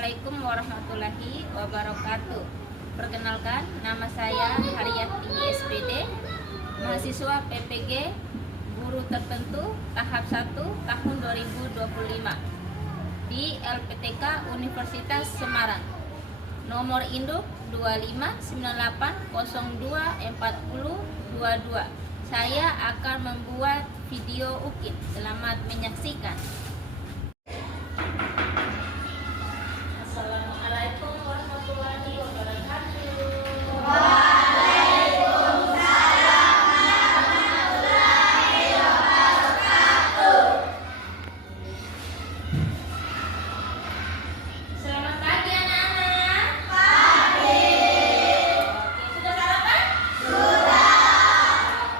Assalamualaikum warahmatullahi wabarakatuh. Perkenalkan, nama saya Haryati SPD, mahasiswa PPG Guru Tertentu tahap 1 tahun 2025 di LPTK Universitas Semarang. Nomor induk 2598024022. Saya akan membuat video ukit. Selamat menyaksikan. Assalamualaikum warahmatullahi wabarakatuh. Selamat pagi anak-anak. Pagi. Oke, sudah sarapan? Sudah.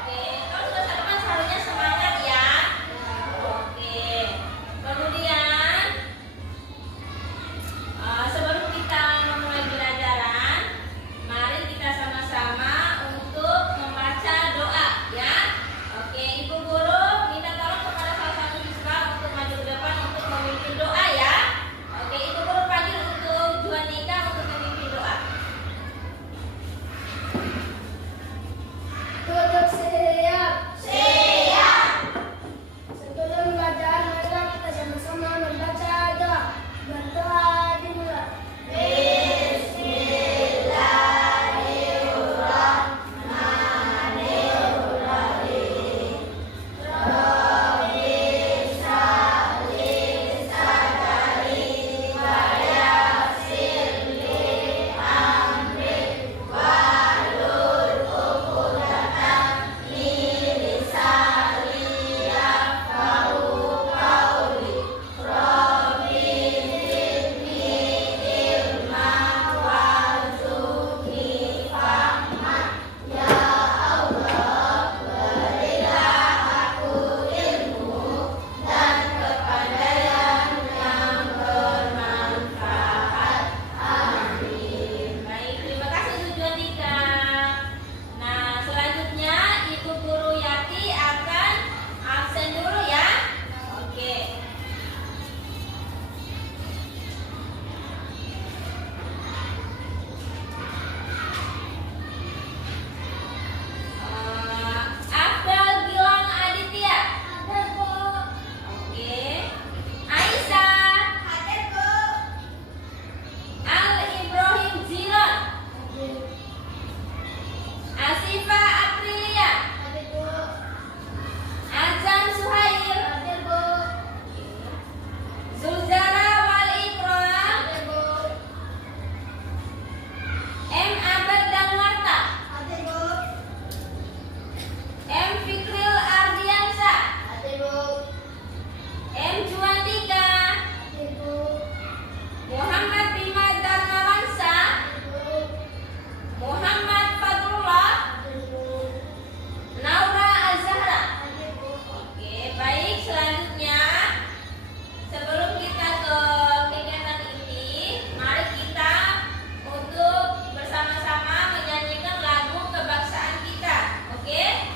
Oke, kalau sudah sarapan seharusnya semangat ya. Oke. Kemudian sebelum kita memulai pelajaran, mari kita sama-sama untuk membaca doa ya. Oke, Ibu Guru minta tolong kepada salah satu siswa untuk maju ke depan untuk memimpin doa ya. Oke, Ibu Guru panggil untuk Juanika untuk memimpin doa. Duduk siap. Siap. Sebelum bacaan, marilah kita sama-sama membaca doa. Berdoa dimulai. Baik, terima kasih untuk Juanika. Nah, selanjutnya Ibu Guru Yati akan absen dulu ya. Oke. Abdul Gilang Aditya. Hadir, Bu. Oke. Aisyah. Hadir, Bu. Al Ibrahim Zilan. Hadir. Asifa Aprilia. Hadir, Bu. Azan Suhair. Hadir, Bu. Zulzara Wal Ikram. Hadir, Bu. M Abad Danwarta. Hadir, Bu. M Fikril Ardiansa. Hadir, Bu. M Juandika. Hadir, Bu. Muhammad Bima Darmawansa. Hadir, Bu. Muhammad Fadlullah. Hadir, Bu. Naura Azhara. Hadir, Bu. Oke, baik, selanjutnya sebelum kita ke kegiatan ini, mari kita untuk bersama-sama menyanyikan lagu kebangsaan kita. Oke?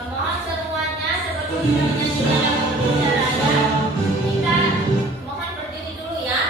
Mohon semuanya sebelum kita menyanyikan lagu pembicaranya, kita mohon berdiri dulu ya.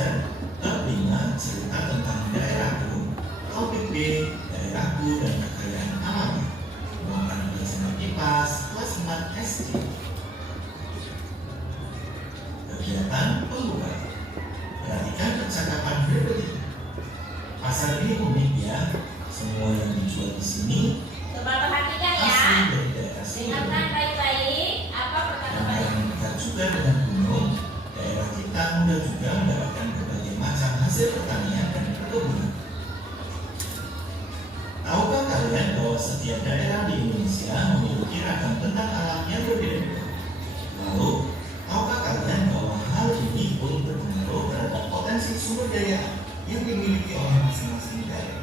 belajar bab 5 cerita tentang daerahku, topik B daerahku dan kekayaan alamnya. Merupakan pelajaran IPAS kelas 4 SD. Kegiatan pembuka. Perhatikan percakapan berikut ini. Pasar ini unik ya. Semua yang dijual di sini Coba perhatikan ya. asli dari daerah sini. Dengarkan baik-baik apa percakapan Karena yang dekat juga dengan gunung, daerah kita mudah juga mendapatkan berbagai macam hasil pertanian dan perkebunan. Tahukah kalian bahwa setiap daerah di Indonesia memiliki ragam bentang alam yang berbeda-beda? Lalu, tahukah kalian bahwa hal ini pun berpengaruh terhadap potensi sumber daya yang dimiliki oleh masing-masing daerah?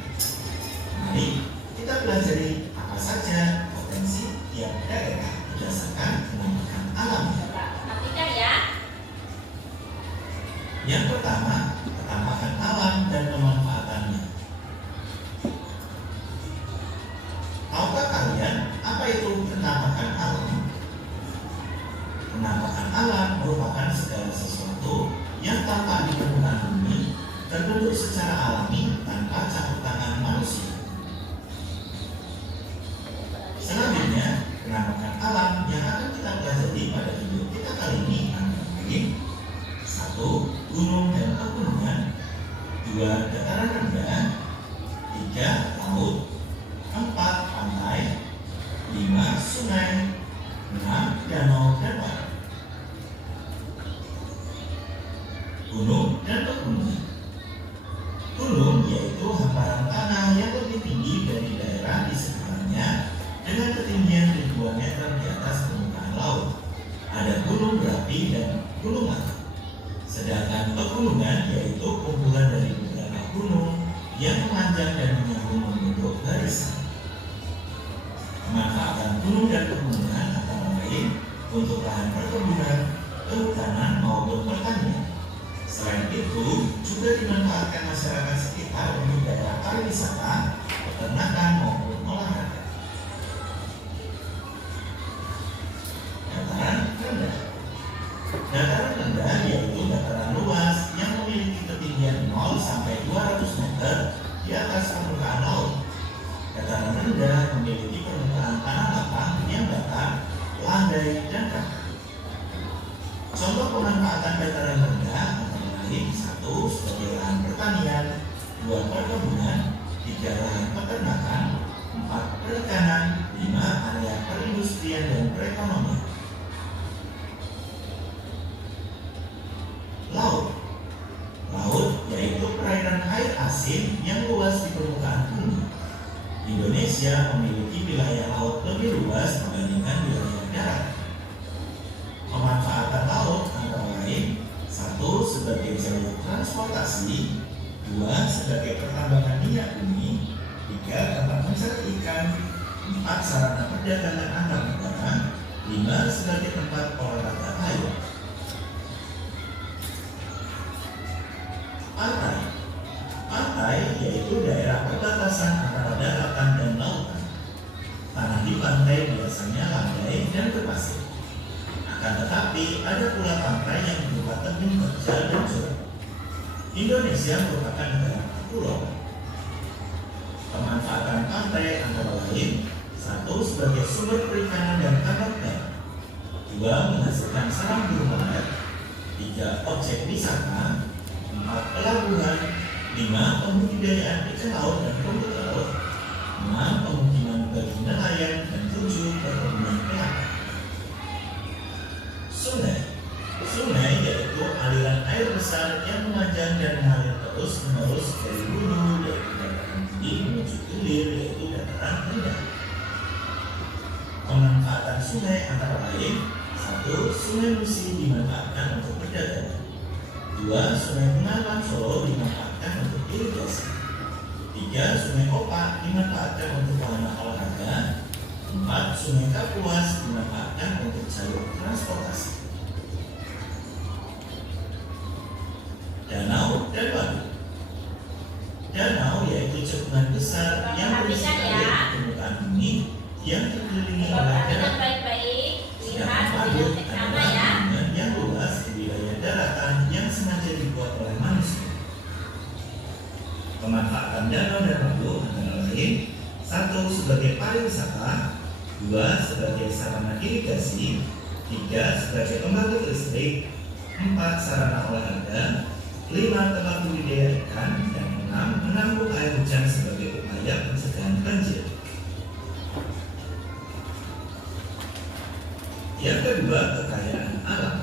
Mari kita pelajari apa saja potensi tiap daerah berdasarkan penampakan alamnya. Coba perhatikan ya. Yang pertama, penampakan alam dan pemanfaatannya. Tahukah kalian apa itu penampakan alam? Penampakan alam merupakan segala sesuatu yang tampak di permukaan bumi terbentuk secara alami tanpa campur tangan manusia. Selanjutnya, penampakan alam yang akan kita pelajari pada video kita kali ini antara lain 1. Gunung dan pegunungan, 2. Dataran rendah, 3. Laut, 4. Pantai, 5. Sungai, 6. Danau dan waduk. Gunung dan pegunungan. Gunung yaitu hamparan tanah yang lebih tinggi dari daerah di sekitarnya dengan ketinggian ribuan meter di atas permukaan laut. Ada gunung berapi dan gunung api. Sedangkan pegunungan yaitu kumpulan dari beberapa gunung yang memanjang dan menyambung membentuk barisan. Pemanfaatan gunung dan pegunungan antara lain untuk lahan perkebunan, kehutanan maupun pertanian. Selain itu, juga dimanfaatkan masyarakat sekitar untuk daerah pariwisata, peternakan maupun olahraga. Dataran rendah. Dataran rendah yaitu dataran luas yang memiliki ketinggian 0 sampai 200 meter di atas permukaan laut. Dataran rendah memiliki permukaan tanah lapang yang datar, landai, dan rata. Contoh pemanfaatan dataran rendah antara lain 1. Sebagai lahan pertanian, 2. Perkebunan, 3. Lahan peternakan, 4. Perikanan, 5. Area perindustrian dan perekonomian. Laut. Laut yaitu perairan air asin yang luas di permukaan bumi. Indonesia memiliki wilayah laut lebih luas dibandingkan wilayah darat. Pemanfaatan laut antara lain 1. Sebagai jalur transportasi, 2. Sebagai pertambangan minyak bumi, 3. Tempat mencari ikan, 4. Sarana perdagangan antar negara, 5. Sebagai tempat olahraga air. Pantai. Pantai yaitu daerah perbatasan antara daratan dan lautan. Tanah di pantai biasanya landai dan berpasir. Akan tetapi ada pula pantai yang berupa tebing terjal dan curam. Indonesia merupakan negara kepulauan. Pemanfaatan pantai antara lain 1. Sebagai sumber perikanan dan tambang garam, 2. Menghasilkan sarang burung laut, 3. Objek wisata, 4. Pelabuhan, 5. Pembudidayaan ikan laut dan rumput laut, 6. Pemukiman bagi nelayan, dan 7. Perkebunan kelapa. Sungai. Sungai yaitu aliran air besar yang memanjang dan mengalir terus-menerus dari hulu yaitu dataran tinggi menuju hilir yaitu dataran rendah. Pemanfaatan sungai antara lain 1. Sungai Musi dimanfaatkan untuk perdagangan, 2. Sungai Bengawan Solo dimanfaatkan untuk irigasi, 3. Sungai Opak dimanfaatkan untuk wahana olahraga, 4. Sungai Kapuas dimanfaatkan untuk jalur transportasi. Danau dan waduk. Danau yaitu cekungan besar yang berisi air di permukaan bumi yang dikelilingi oleh Perhatikan darat. baik-baik. Lihat Sedangkan video waduk pertama adalah ya. bendungan yang luas di wilayah daratan yang sengaja dibuat oleh manusia. danau dan waduk antara lain: 1. Sebagai pariwisata, 2. Sebagai sarana irigasi, 3. Sebagai pembangkit listrik, 4. Sarana olahraga, 5. Tempat budidaya ikan, dan 6. Menampung air hujan sebagai upaya pencegahan banjir. Yang kedua, kekayaan alam.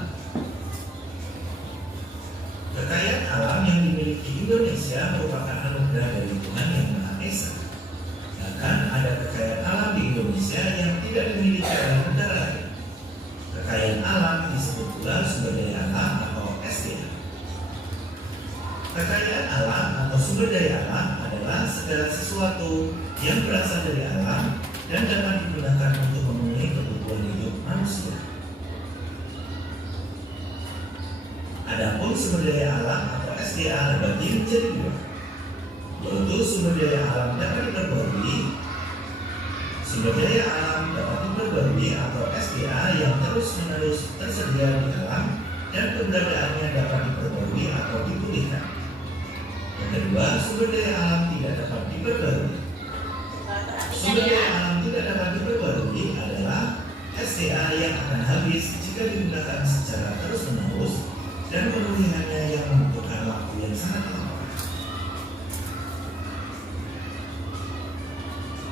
Kekayaan alam yang dimiliki Indonesia merupakan anugerah dari Tuhan Yang Maha Esa. Bahkan ada kekayaan alam di Indonesia yang tidak dimiliki oleh negara lain. Kekayaan alam disebut pula sumber daya alam atau SDA. Kekayaan alam atau sumber daya alam adalah segala sesuatu yang berasal dari alam dan dapat digunakan untuk memenuhi kebutuhan hidup manusia. Adapun sumber daya alam atau SDA terbagi menjadi dua, yaitu sumber daya alam dapat diperbarui. Sumber daya alam dapat diperbarui atau SDA yang terus-menerus tersedia di alam dan keberadaannya dapat diperbarui atau dipulihkan. Yang kedua, sumber daya alam tidak dapat diperbarui. Sumber daya alam tidak dapat diperbarui adalah SDA yang akan habis jika digunakan secara terus-menerus dan pemulihannya yang membutuhkan waktu yang sangat lama.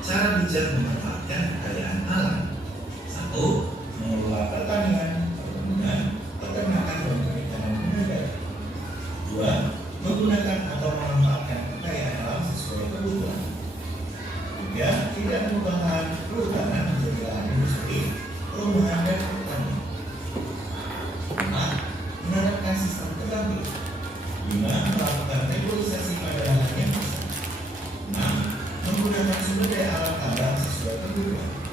Cara bijak memanfaatkan kekayaan alam: 1. Mengelola pertanian, perkebunan, peternakan, dan perikanan menegak. 2. Menggunakan atau memanfaatkan kekayaan alam sesuai kebutuhan. 3. Tidak mengubah lahan perhutanan menjadi lahan industri, perumahan, dan pertanian. 4. Menerapkan sistem tergabung. 5. Melakukan regularisasi pada lahan yang besar. 6. Menggunakan sumber daya alam tambang sesuai kebutuhan.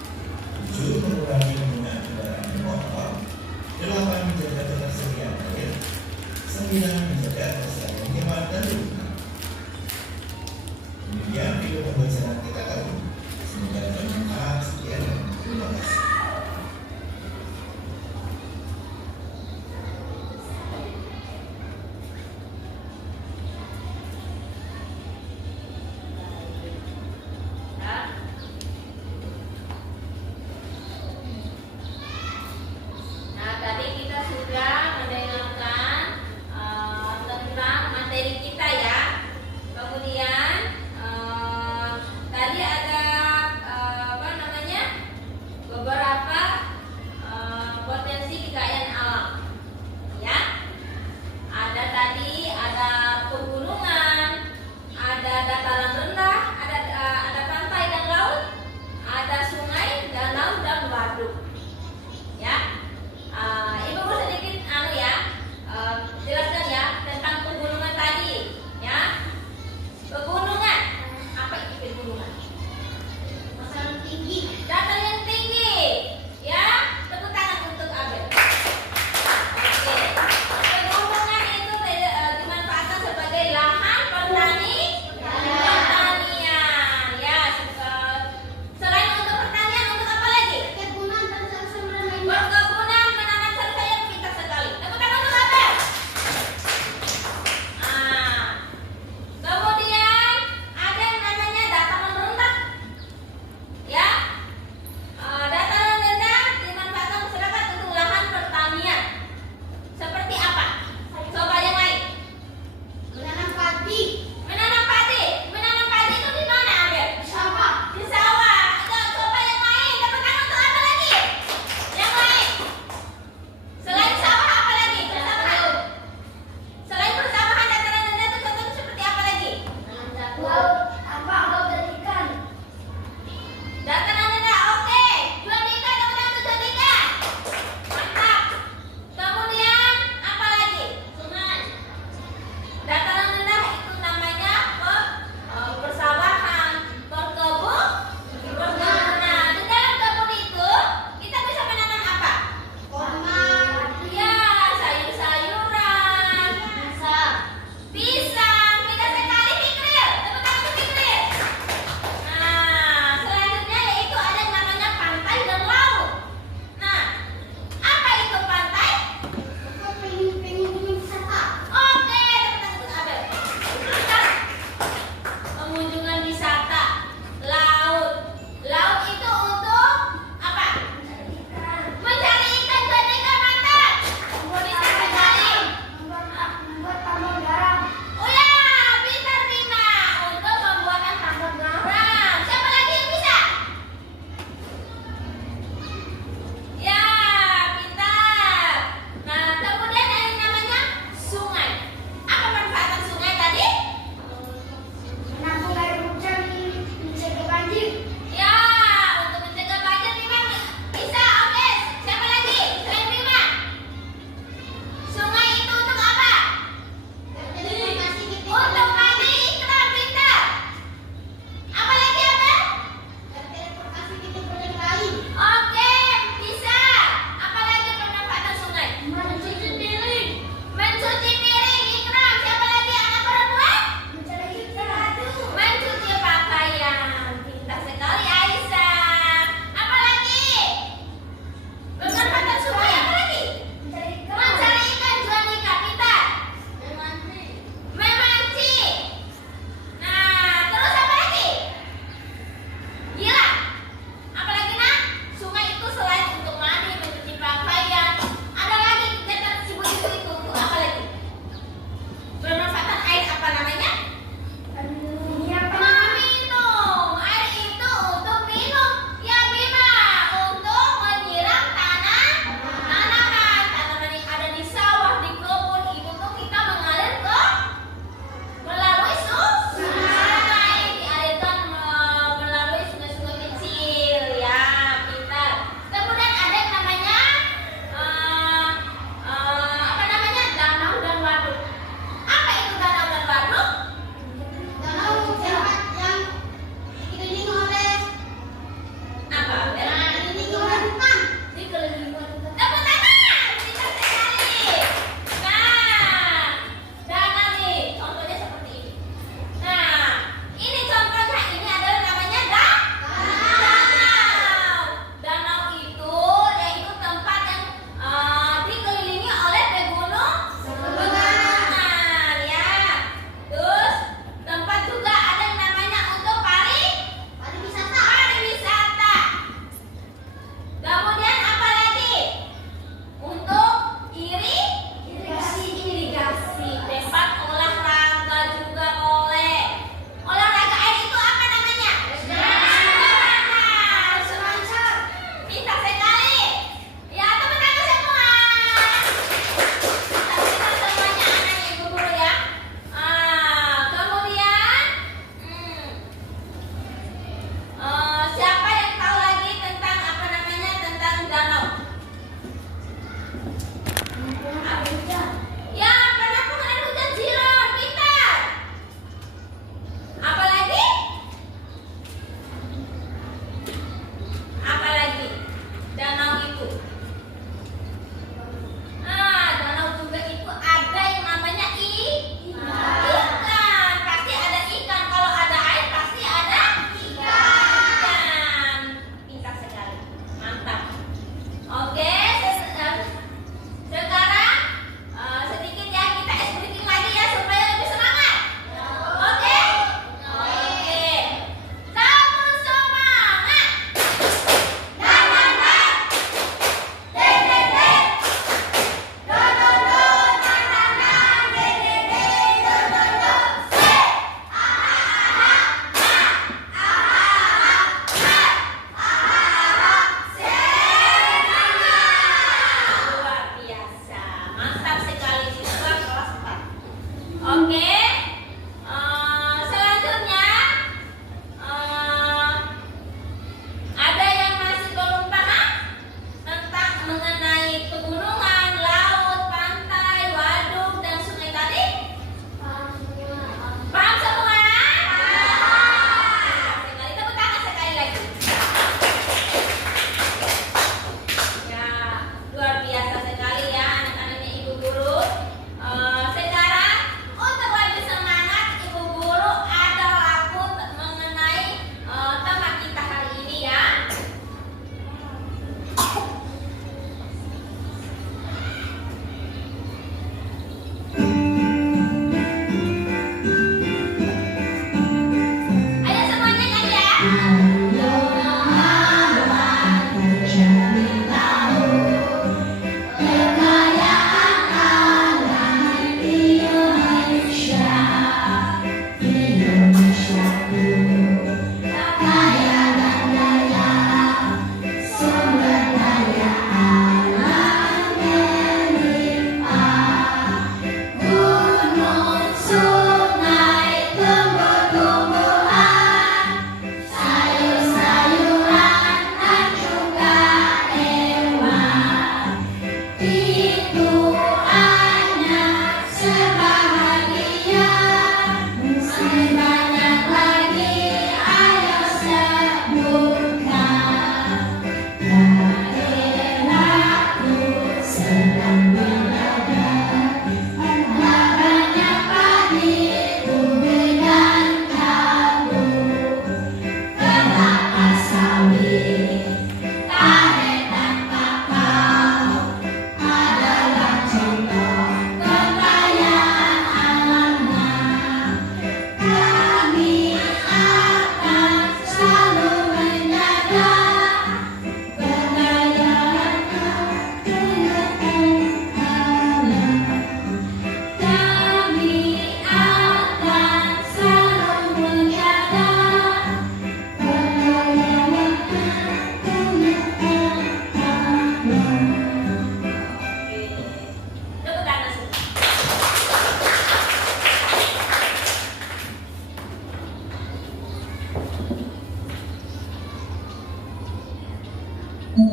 Oke,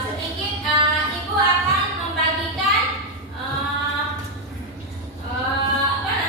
sedikit Ibu akan membagikan apa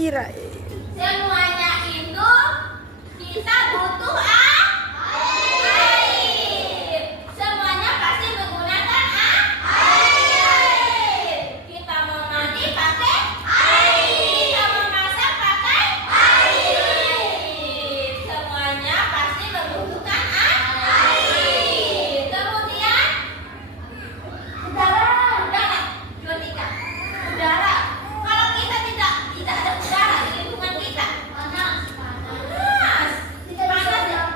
Ira. Semuanya itu kita butuh air. Semuanya pasti menggunakan air. Kita mau mandi pakai air. Kita mau masak pakai air. Semuanya pasti membutuhkan air. Kemudian udara. Juandika. Udara. Kalau kita tidak ada udara di lingkungan kita, panas. Panas ya.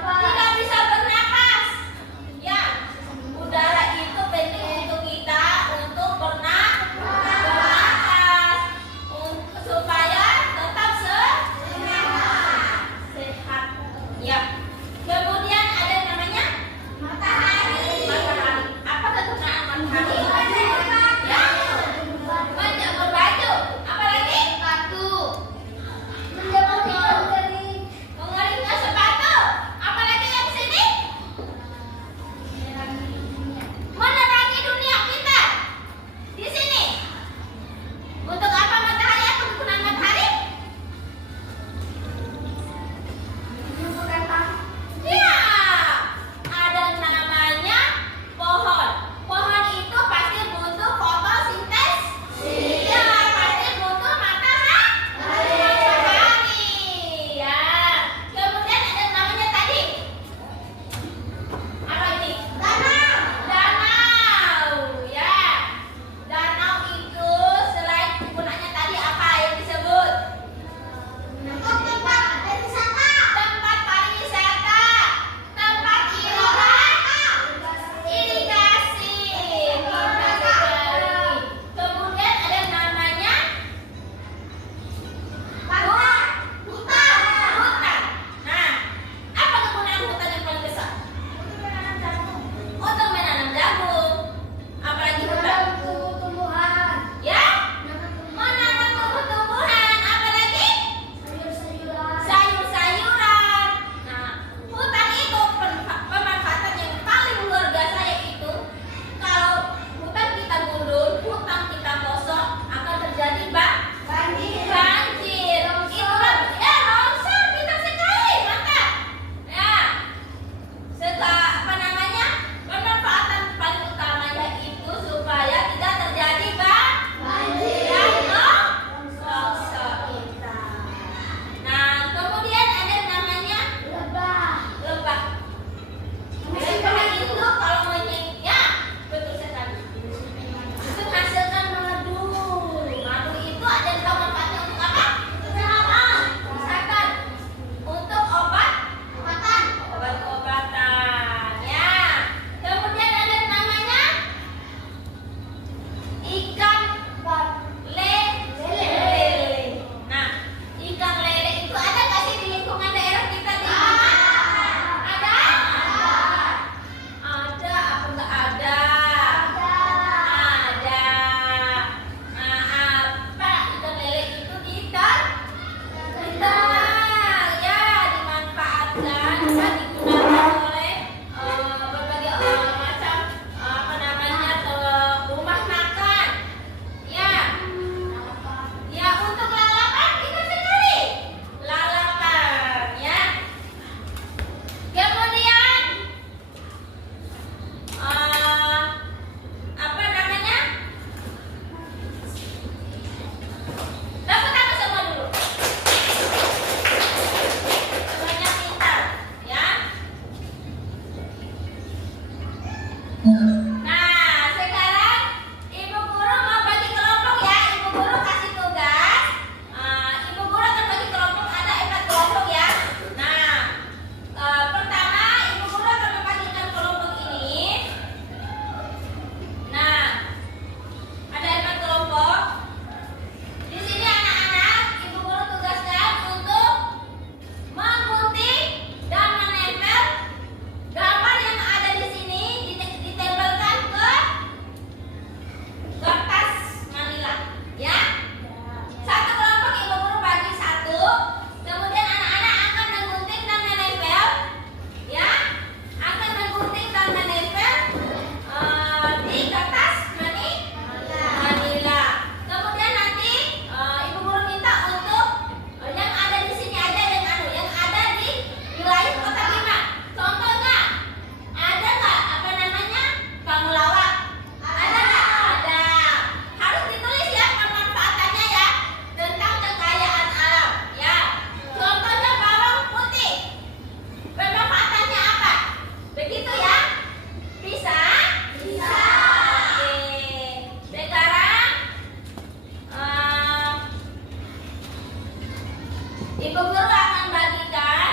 Ibu guru akan bagikan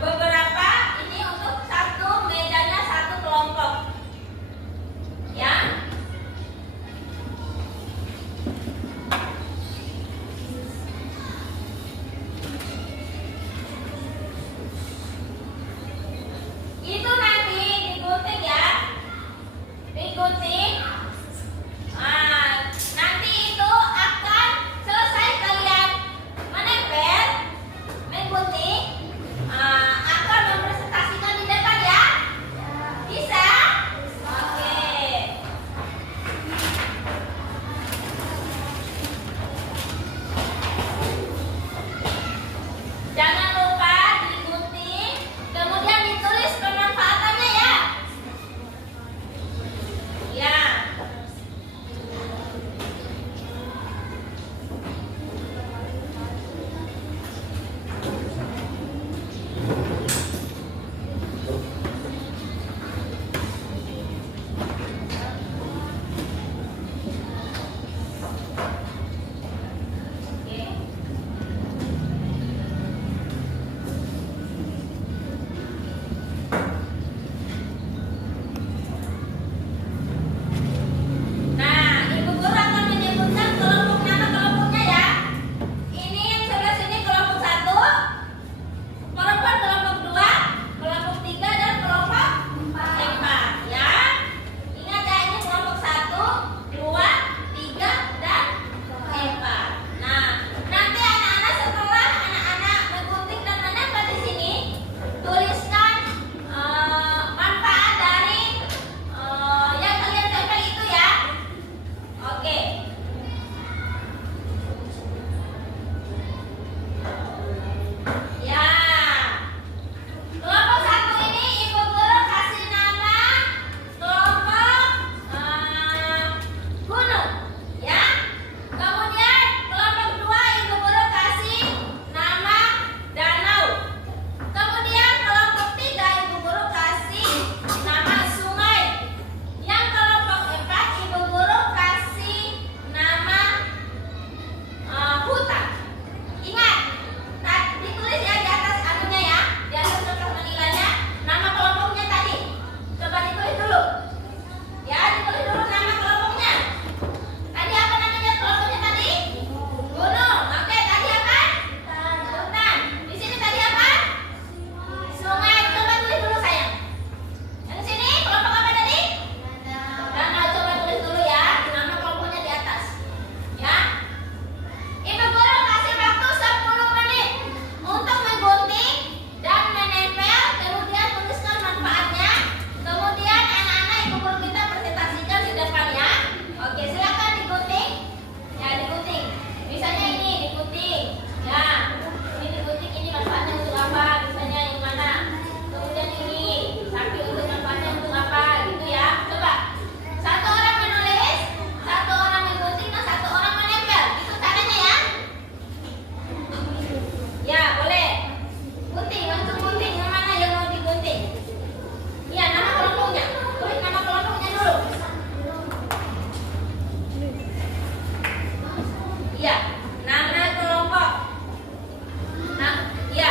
beberapa ini untuk satu medanya satu kelompok, ya. Itu nanti digunting ya, digunting. Nanti itu akan selesai kalian menempel, menggunting, akan mempresentasikan di depan ya. Bisa? Oke. Jangan lupa digunting, kemudian ditulis pemanfaatannya ya. Ya. Oke. Nah, ibu guru akan menyebutkan kelompok nama kelompoknya ya. Ini yang sebelah sini kelompok 1, kelompok 2, kelompok 3 dan kelompok 4 ya. Ingat ya, ini kelompok 1, 2, 3 dan 4. Nah, nanti anak-anak setelah anak-anak menggunting dan menempel di sini, tuliskan manfaat dari yang kalian tempel itu ya. Oke. Ya. Kelompok 1 ini ibu guru kasih nama kelompok gunung ya. Kemudian kelompok 2 ibu guru kasih nama danau. Kemudian kelompok 3 ibu guru kasih nama sungai. Yang kelompok 4 ibu guru kasih nama hutan. Ingat, ditulis ya di atas anunya ya, di atas kertas manilanya, nama kelompoknya tadi. Coba ditulis dulu. Ya, ditulis dulu nama kelompoknya. Tadi apa namanya kelompoknya tadi? Gunung. Oke, tadi apa? Hutan. Di sini tadi apa? Sungai. Coba tulis dulu sayang. Yang sini kelompok apa tadi? Danau. Coba tulis dulu ya, nama kelompoknya di atas. Ya. Ibu guru kasih waktu 10 menit untuk menggunting dan menempel, kemudian tuliskan manfaatnya. Kemudian anak-anak ibu guru kita presentasikan di depan ya. Oke, silakan digunting. Ya, digunting. Misalnya ini digunting. Ya, ini digunting, ini manfaatnya untuk apa? Misalnya yang mana? Kemudian ini, sapi untuk manfaatnya untuk apa? Gitu ya. Coba. Satu orang menulis, satu orang menggunting, dan satu orang menempel. Itu caranya ya. Ya, boleh. Gunting, langsung gunting. Yang mana yang mau digunting? Ya, nama kelompoknya. Tulis nama kelompoknya dulu. Iya, nama kelompok. Nah, iya.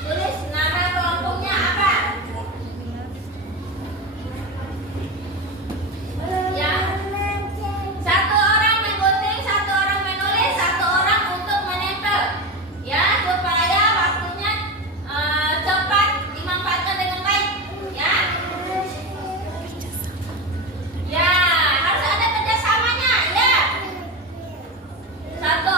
Tulis nama kelompoknya apa? Ya. Satu orang menggunting, satu orang menulis, satu orang untuk menempel. Ya, supaya waktunya cepat dimanfaatkan dengan baik. Ya. Ya, harus ada kerjasamanya. Ya. Satu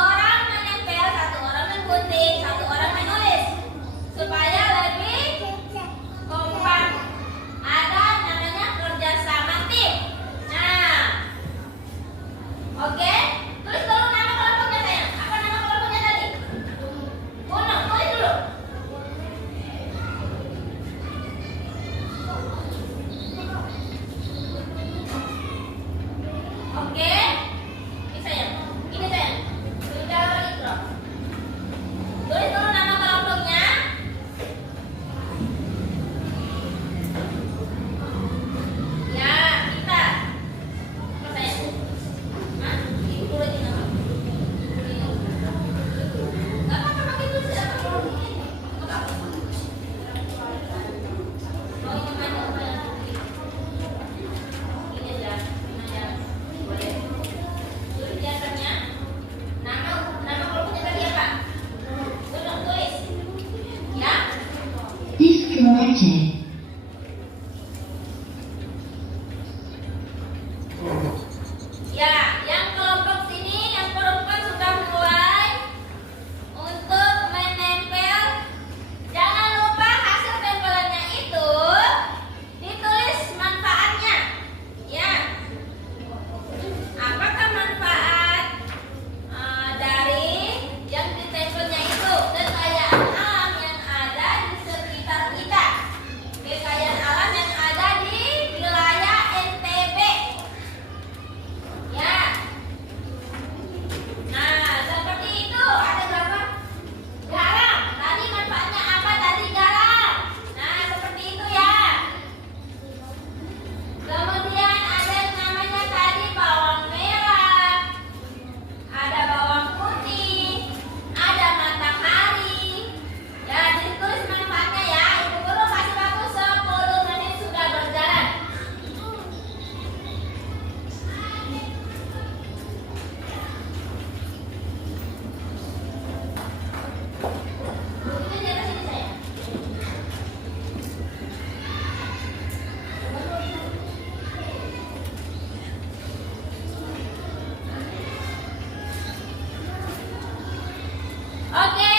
Oke,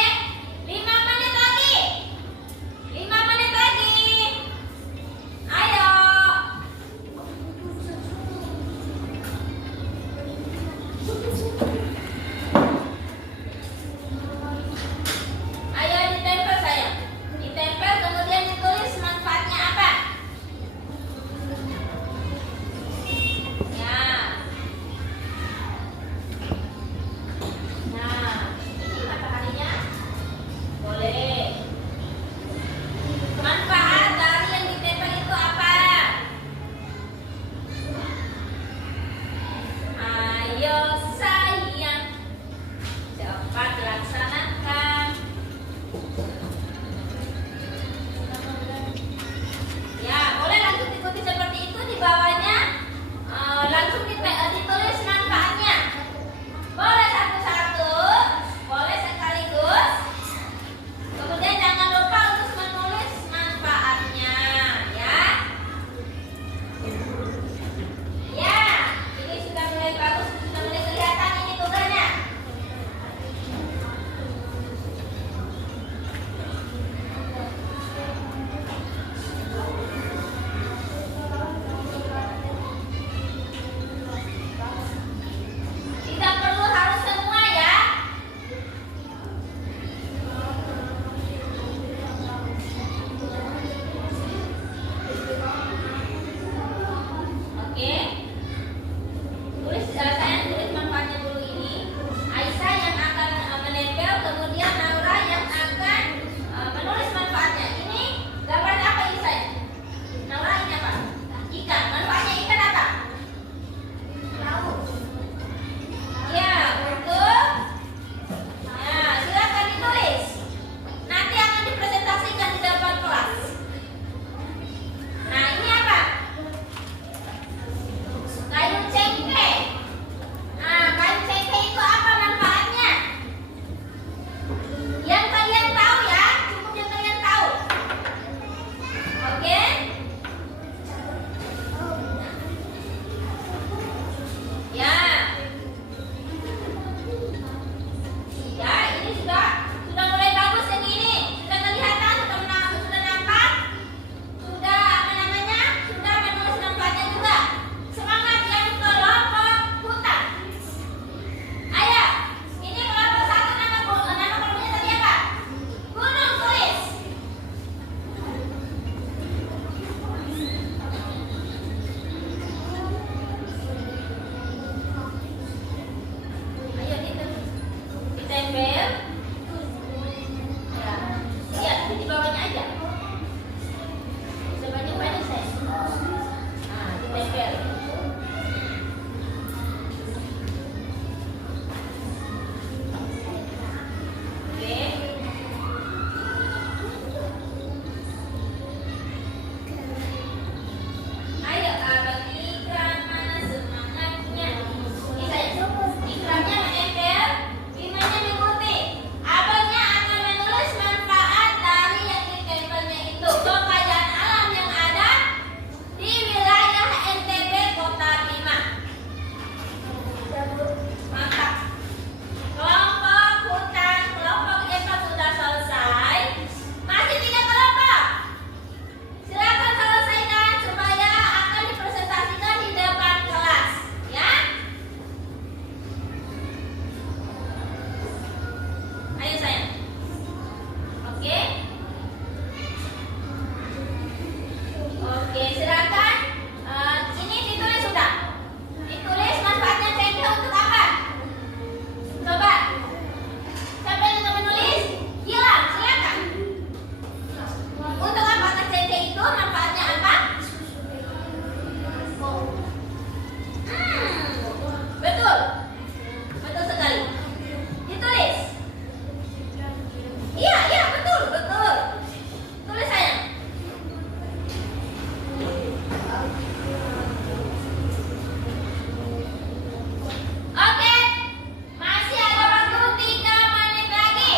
5 menit lagi. 5 menit lagi. Ayo. Ayo ditempel sayang. Ditempel kemudian ditulis manfaatnya apa? Ya. Nah, ini mataharinya boleh. Manfaat dari yang ditempel itu apa? Ayo sayang, cepat laksanakan. Ya, boleh langsung diikuti seperti itu di bawahnya. Langsung ditulis manfaatnya. Boleh satu-satu, boleh sekaligus. Kemudian jangan lupa untuk menulis manfaatnya, ya. Ya, ini sudah mulai bagus, sudah mulai kelihatan ini tugasnya. Tidak perlu harus semua ya. Oke. Saya tulis manfaatnya dulu ini. Aisyah yang akan menempel, kemudian Naura yang akan menulis manfaatnya. Ini gambarnya apa ini saya? Naura ini apa? Ikan. Manfaatnya ikan apa? Laut. Ya, betul. Ya, silakan ditulis. Nanti akan dipresentasikan di depan kelas. Nah, ini apa? Kayu cengkeh. Nah, kayu cengkeh itu apa manfaatnya? Yang kalian tahu ya, cukup yang kalian tahu. Oke? Ya. Ya, ini sudah mulai bagus yang ini. Sudah kelihatan, sudah nampak, sudah apa namanya? Sudah menulis manfaatnya juga. Semangat yang kelompok hutan. Ayo, ini kelompok 1 nama kelompoknya tadi apa? Gunung, tulis. Ayo ditempel. Ya, iya, di bawahnya aja. Sebanyak-banyak saya. Nah, ditempel. Oke. Ayo, abang Ikram, mana semangatnya? Ini saya. Ikramnya menempel, Bimanya mengikuti. Abangnya akan menulis manfaat dari yang ditempelnya itu. Kekayaan alam yang ada di wilayah NTB Kota Bima. Mantap. Kelompok hutan, kelompok EPA sudah selesai. Masih 3 kelompok. Silakan selesaikan supaya akan dipresentasikan di depan kelas, ya. Ayo sayang. Oke. Oke, silakan. Ini ditulis sudah. Ditulis manfaatnya cengkeh untuk apa? Coba. Siapa yang sudah menulis? Bilang, silakan. Untuk apa cengkeh itu? Manfaatnya apa? Betul. Betul sekali. Ditulis. Iya, betul, betul. Tulis sayang. Oke. Masih ada waktu 3 menit lagi.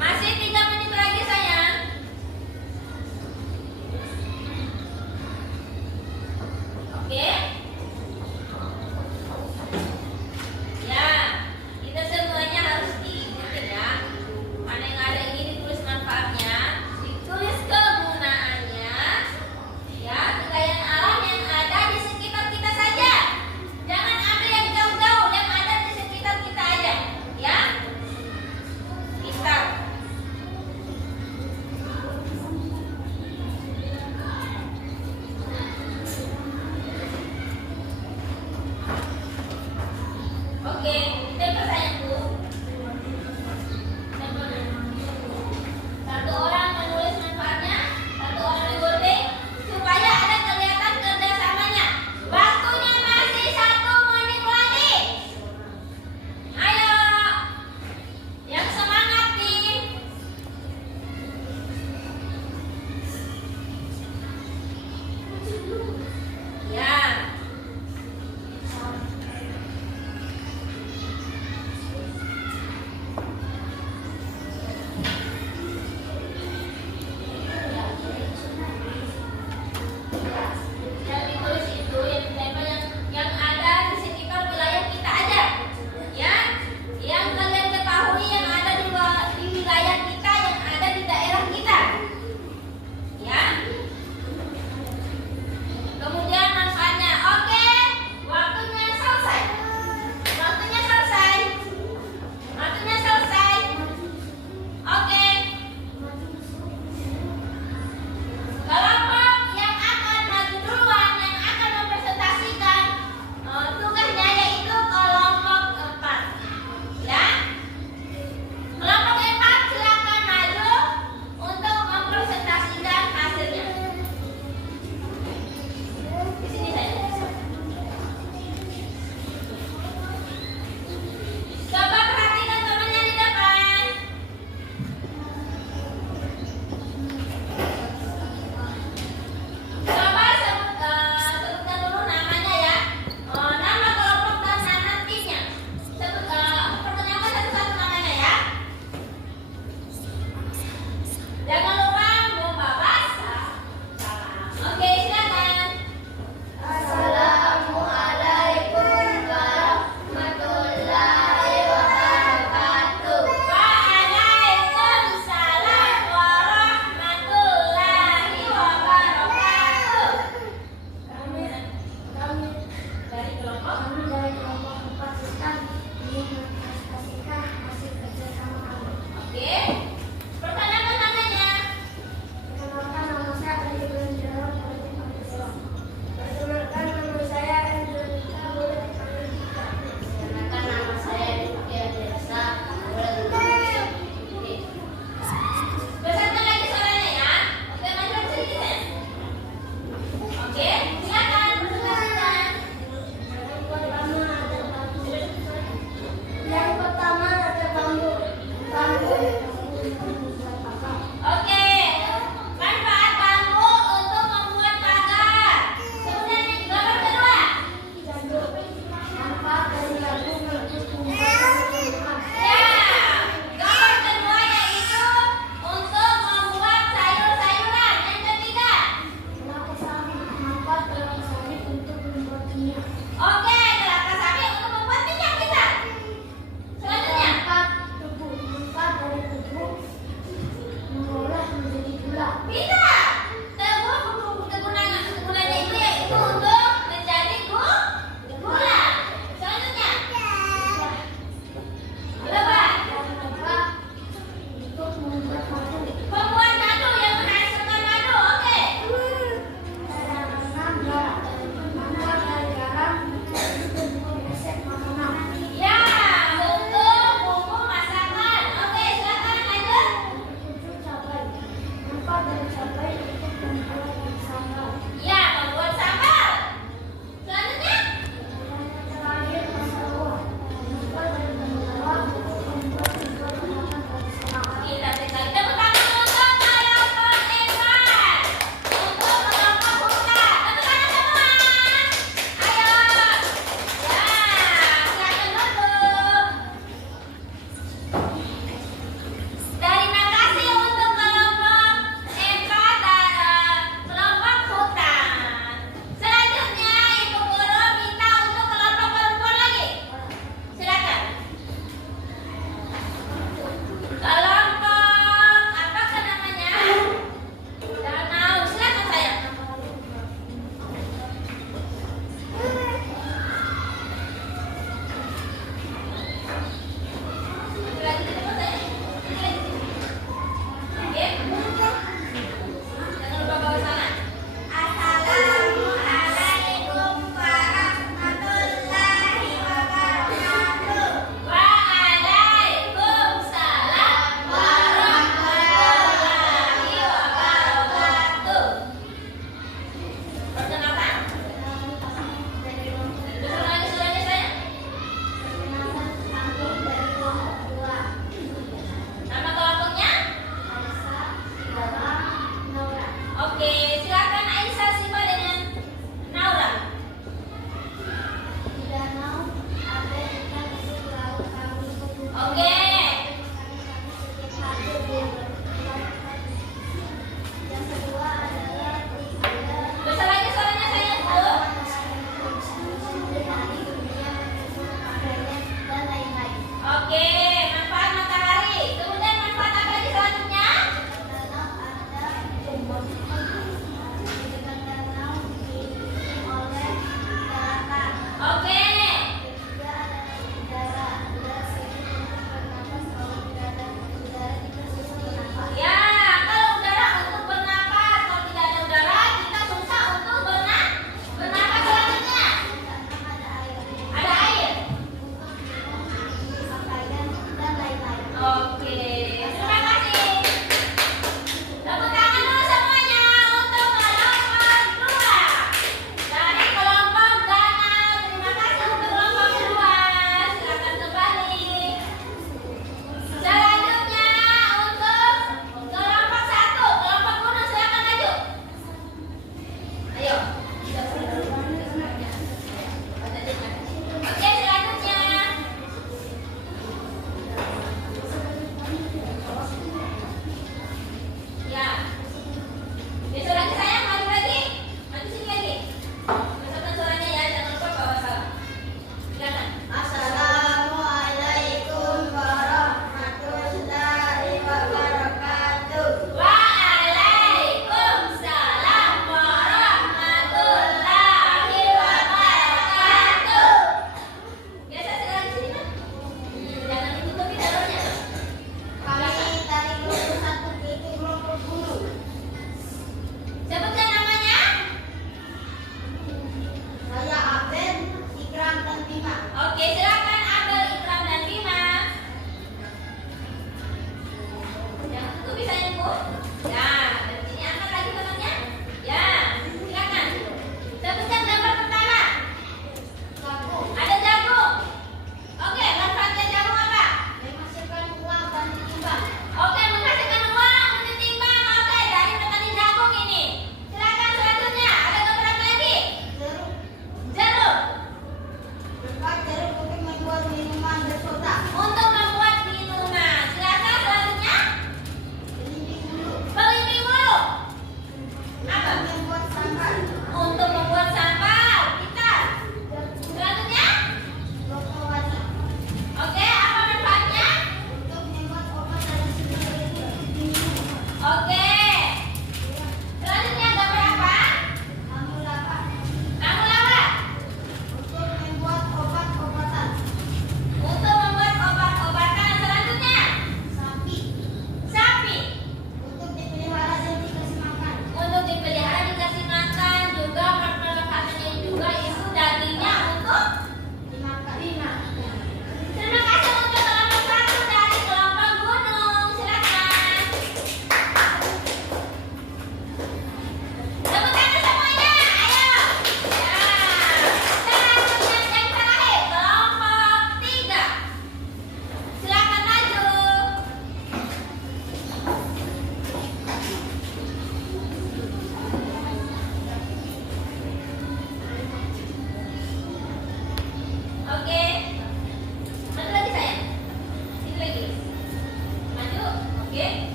Masih 3 menit lagi sayang. Oke.